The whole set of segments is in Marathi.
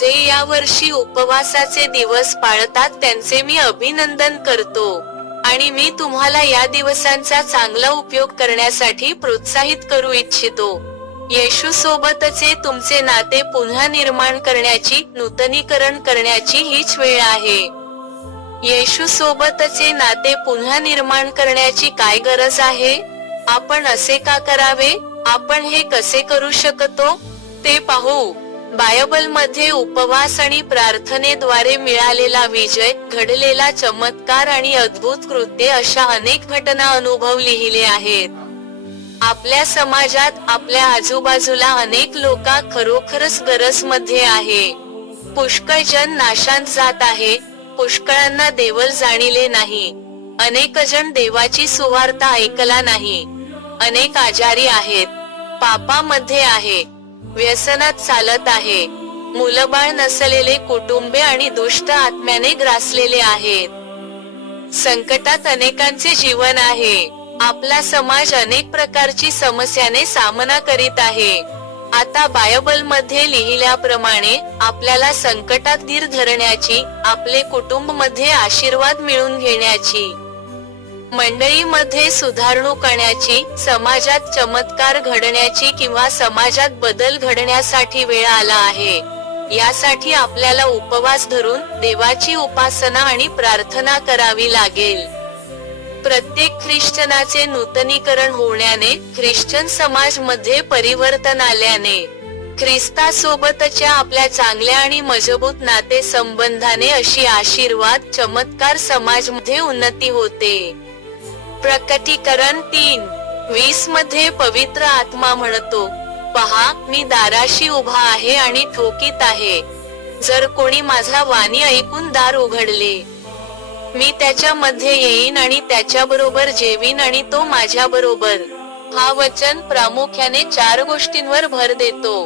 जे यावर्षी उपवासाचे दिवस पाळतात त्यांचे मी अभिनंदन करतो. आणि मी तुम्हाला या दिवसांचा चांगला उपयोग करण्यासाठी प्रोत्साहित करू इच्छितो. येशू सोबतचे तुमचे नाते पुन्हा निर्माण करण्याची नूतनीकरण करण्याची हीच वेळ आहे. येशू सोबतचे नाते पुन्हा निर्माण करण्याची काय गरज आहे? आपण असे का करावे? आपण हे कसे करू शकतो? ते पाहू. बायबलमध्ये उपवास आणि प्रार्थनेद्वारे मिळालेला विजय घडलेला चमत्कार आणि अद्भुत कृत्ये अशा अनेक घटना अनुभव लिहिले आहेत. आपल्या समाजात आपल्या आजूबाजूला अनेक लोक खरोखरच गरजमध्ये आहे. पुष्कळ जन नाशांत जात आहे पुष्कळांना देवल जाणिले नाही. अनेक जण देवाची सुवार्ता ऐकला नाही. अनेक आजारी आहेत पापामध्ये आहे. व्यसनात चालत आहे. मुलबाळ नसलेले कुटुंबे आणि दुष्ट आत्म्याने ग्रासलेले आहेत. संकटात अनेकांचे जीवन आहे. आपला समाज अनेक प्रकारची समस्याने सामना करीत आहे. आता बायबलमध्ये लिहिल्याप्रमाणे आपल्याला संकटात धीर धरण्याची आपले कुटुंबमध्ये आशीर्वाद मिळून घेण्याची. मंडळीमध्ये सुधारणूक करण्याची समाजात चमत्कार घडण्याची किंवा समाजात बदल घडण्यासाठी वेळ आला आहे. यासाठी आपल्याला उपवास धरून देवाची उपासना आणि प्रार्थना करावी लागेल. प्रत्येक ख्रिश्चनाचे नूतनीकरण होण्याने ख्रिश्चन समाजमध्ये परिवर्तन आल्याने ख्रिस्तासोबतच्या आपल्या चांगल्या आणि मजबूत नाते संबंधाने अशी आशीर्वाद चमत्कार समाजमध्ये उन्नती होते. प्रकटीकरण तीन. वीसमध्ये पवित्र आत्मा म्हणतो. पहा मी दाराशी उभा आहे आणि ठोकीत आहे. जर कोणी माझा वाणी ऐकून दार उघडले मी त्याच्या मध्ये येईन आणि त्याच्या बरोबर जेवीन आणि तो माझ्या बरोबर हा वचन प्रामुख्याने चार गोष्टींवर भर देतो.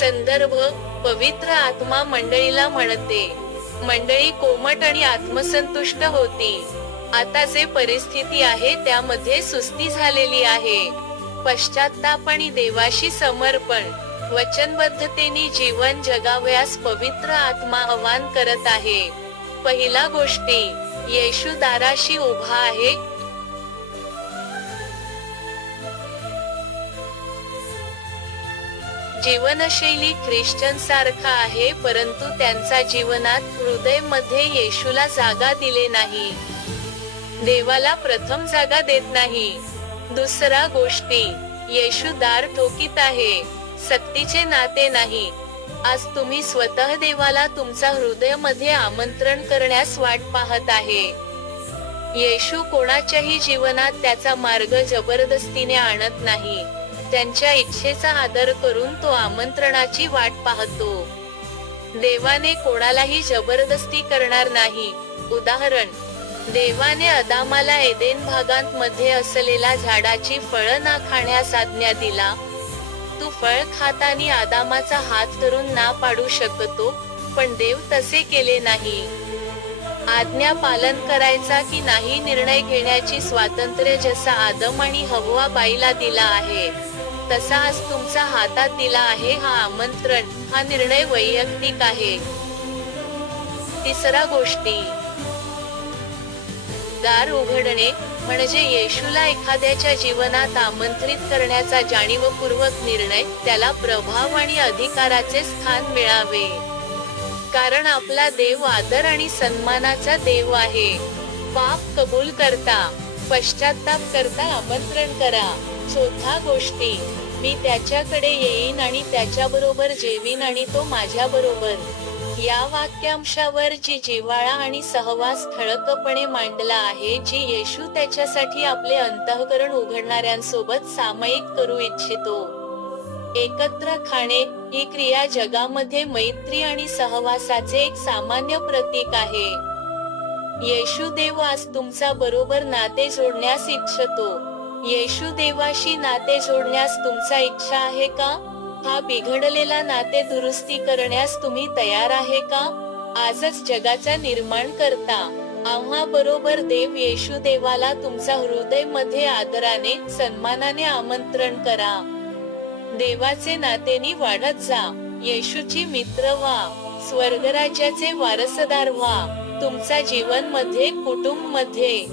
संदर्भ पवित्र आत्मा मंडळीला म्हणते. मंडळी कोमट आणि आत्मसंतुष्ट होती. आता जे परिस्थिती आहे त्यामध्ये सुस्ती झालेली आहे. पश्चाताप आणि देवाशी समर्पण वचनबद्धतेने जीवन जगावयास पवित्र आत्मा आवाहन करत आहे. पहिला गोष्टी येशू दाराशी उभा आहे जीवनशैली ख्रिश्चन सारखा आहे परंतु त्यांचा जीवनात हृदयमध्ये येशूला जागा दिले नाही. देवाला प्रथम जागा देत नाही. दुसरा गोष्टी येशू दार ठोकीत आहे सक्तीचे नाते नाही. आज तुम्ही स्वतः देवाला तुमचा हृदयमध्ये आमंत्रण करण्यास वाट पाहत आहे. येशू कोणाच्याही जीवनात त्याचा मार्ग जबरदस्तीने आणत नाही. त्यांच्या इच्छेचा आदर करून तो आमंत्रणाची वाट पाहतो. देवाने कोणालाही जबरदस्ती करणार नाही. उदाहरण देवाने अदामाला एदेन भागांत मध्ये असलेला झाडाची फळ ना खाण्यास आज्ञा दिला. तू फळ खातानी आदामाचा हात धरून ना पाडू शकतो पण देव तसे केले नाही. आज्ञा पालन करायचा की नाही निर्णय घेण्याची स्वातंत्र्य जसा आदम आणि हववा बाईला दिला आहे. तसा आज तुमचा हातात दिला आहे हा आमंत्रण. हा निर्णय वैयक्तिक आहे. तिसरा गोष्टी. दार उघडणे म्हणजे येशूला एखाद्याच्या जीवनात आमंत्रित करण्याचा जाणीवपूर्वक निर्णय त्याला प्रभाव आणि अधिकाराचे स्थान मिळावे. कारण आपला देव आदर आणि सन्मानाचा देव आहे. पाप कबूल करता. पश्चाताप करता आमंत्रण करा. चौथा गोष्टी मी त्याच्याकडे येईन आणि त्याच्याबरोबर जेवीन आणि तो माझ्याबरोबर. या वाक्यांशावर जी जिव्हाळा आणि सहवास ठळकपणे मांडला आहे जी येशू त्याच्यासाठी आपले अंतःकरण उघडणाऱ्यांसोबत सामायिक करू इच्छितो. एकत्र खाणे ही क्रिया जगामध्ये मैत्री आणि सहवासाचे एक सामान्य प्रतीक आहे. येशू देवास तुमचा बरोबर नाते जोडण्यास इच्छितो. येशू देवाशी नाते जोडण्यास तुमचा इच्छा आहे का? हा बिघडलेला नाते दुरुस्ती करण्यास तुम्ही तयार आहे का? आजच जगाचा निर्माण करता. आम्हा बरोबर देव येशू देवाला तुमचा हृदयमध्ये आदराने सन्मानाने आमंत्रण करा. देवाचे नातेनी वाढत जा. येशूची मित्र व्हा. स्वर्गराज्याचे वारसदार व्हा. तुमचा जीवनमध्ये कुटुंबमध्ये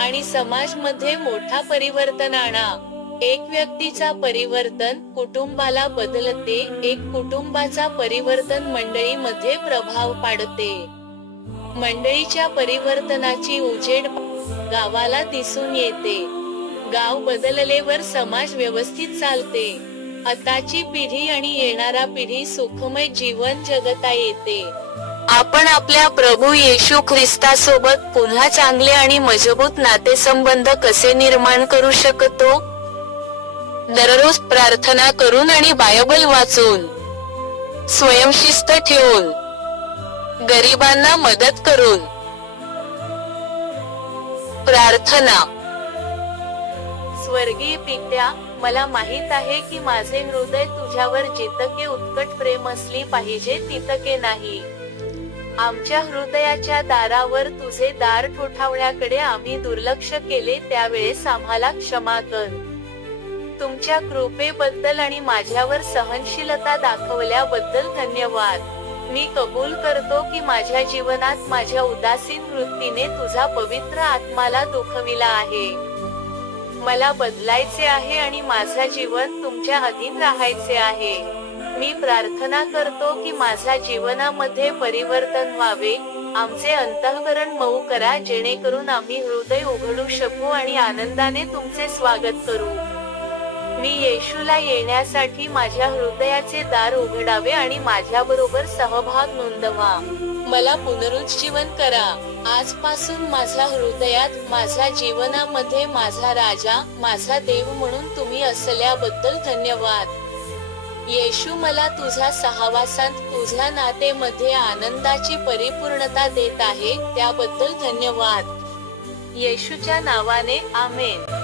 आणि समाजमध्ये मोठा परिवर्तन आणा. एक व्यक्तीचा परिवर्तन कुटुंबाला बदलते एक कुटुंबाचा परिवर्तन मंडळीमध्ये प्रभाव पाडते. मंडळीच्या परिवर्तनाची उजेड गावाला दिसून येते. गाव बदललेवर समाज व्यवस्थित चालते. आताची पिढी आणि येणारा पिढी सुखमय जीवन जगता येते. आपण आपल्या प्रभू येशू ख्रिस्तासोबत पुन्हा चांगले आणि मजबूत नातेसंबंध कसे निर्माण करू शकतो? दररोज प्रार्थना करून आणि बायबल वाचून स्वयंशिस्त ठेवून गरिबांना मदत करून. प्रार्थना. स्वर्गीय पित्या मला माहीत आहे की माझे हृदय तुझ्यावर जितके उत्कट प्रेम असली पाहिजे तितके नाही. आमच्या हृदयाच्या दारावर तुझे दार ठोठावण्याकडे आम्ही दुर्लक्ष केले त्यावेळेस आम्हाला क्षमा कर. तुमच्या कृपेबद्दल आणि माझ्यावर सहनशीलता दाखवल्याबद्दल धन्यवाद. मी कबूल करतो की माझ्या जीवनात माझ्या उदासीन वृत्तीने तुझा पवित्र आत्माला दुखविला आहे. मला बदलायचे आहे आणि माझा जीवन तुमच्या अधीन राहायचे आहे. मी प्रार्थना करतो की माझ्या जीवनामध्ये परिवर्तन व्हावे. आमचे अंतःकरण मऊ करा जेणेकरून आम्ही हृदय उघडू शकू आणि आनंदाने तुमचे स्वागत करू. मी येशूला येण्यासाठी माझ्या हृदयाचे दार उघडावे आणि माझ्या बरोबर सहभाग नोंदवा. मला पुनरुज्जीवन करा. आजपासून माझ्या हृदयात माझ्या जीवनामध्ये माझा राजा माझा देव म्हणून तुम्ही असल्याबद्दल धन्यवाद. येशू मला तुझ्या सहावासांत तुझ्या नातेमध्ये आनंदाची परिपूर्णता देत आहे त्याबद्दल धन्यवाद. येशूच्या नावाने आमेन.